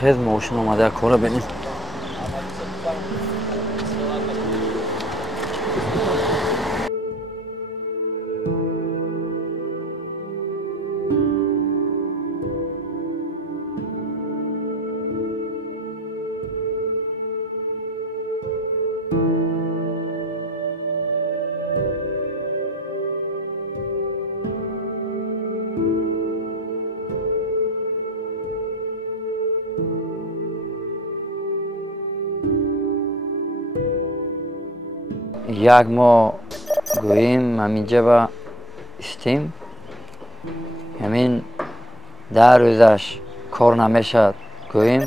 خیز ماشین اومده کارا ببین. یک ما گوییم همینجا با استیم همین 10 روزش کار نمیشد گوییم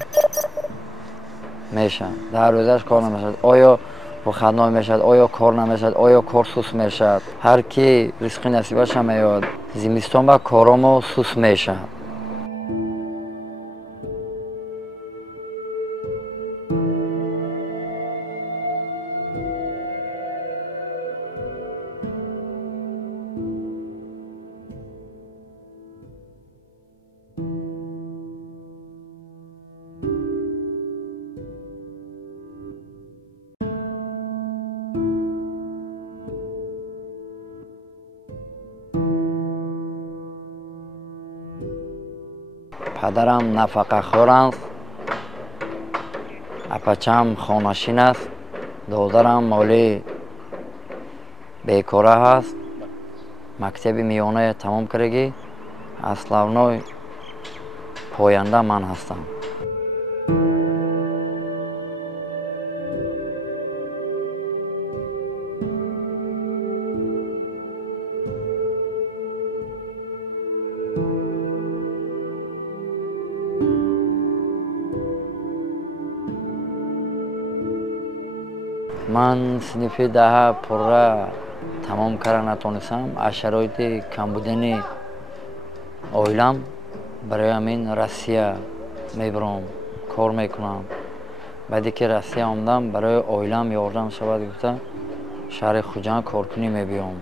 میشه 10 روزش کار نمیشد آیا خدمت میشد آیا کار نمیشد آیا کار سوس میشد هر کی رزق نصیبش میاد زمستون با کارامو سوس میشه پدرم نفقه خور است اپچم خانشین است دادرم مالی بیکاره است مکتب میانه تمام کردگی اصلانوی پاینده من هستم من صنف 10 پره تمام کردن نتونستم از شرایط کم بودن اویلم برای همین روسیه میبرم کار میکنم بعدی که روسیه آمدم برای اویلم یاردم شود گفته شهر خوجان کارکنی میبیام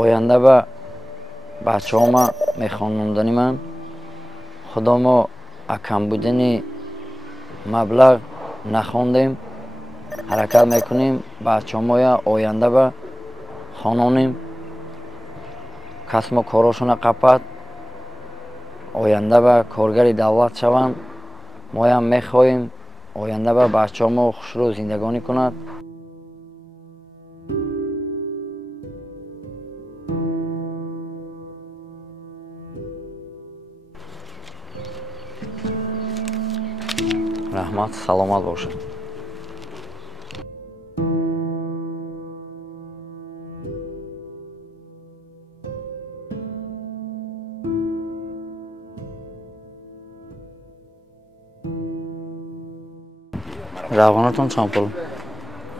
آینده به بچه ها ما میخواندنی من خدا ما کم بودن مبلغ نخواندیم حرکت میکنیم بچه ها ما آینده به خانانیم کس ما کاراشون قپد آینده به کارگر دولت شوند ما هم میخواهیم آینده به بچه ها ما خوشرو زندگانی کند رحمت سلامت باشد روانتون چند پول؟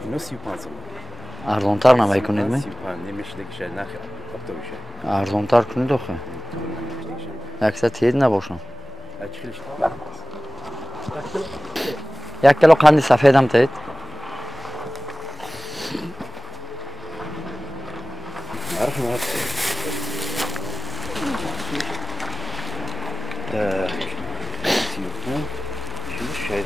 اینو 35 ارزانتر نمیکنید می؟ 35 نمیشه دیگه نه وقت میشه ارزانتر کنید آخه اکثر تید نباشم 1 کیلو قند سفید هم تید شاید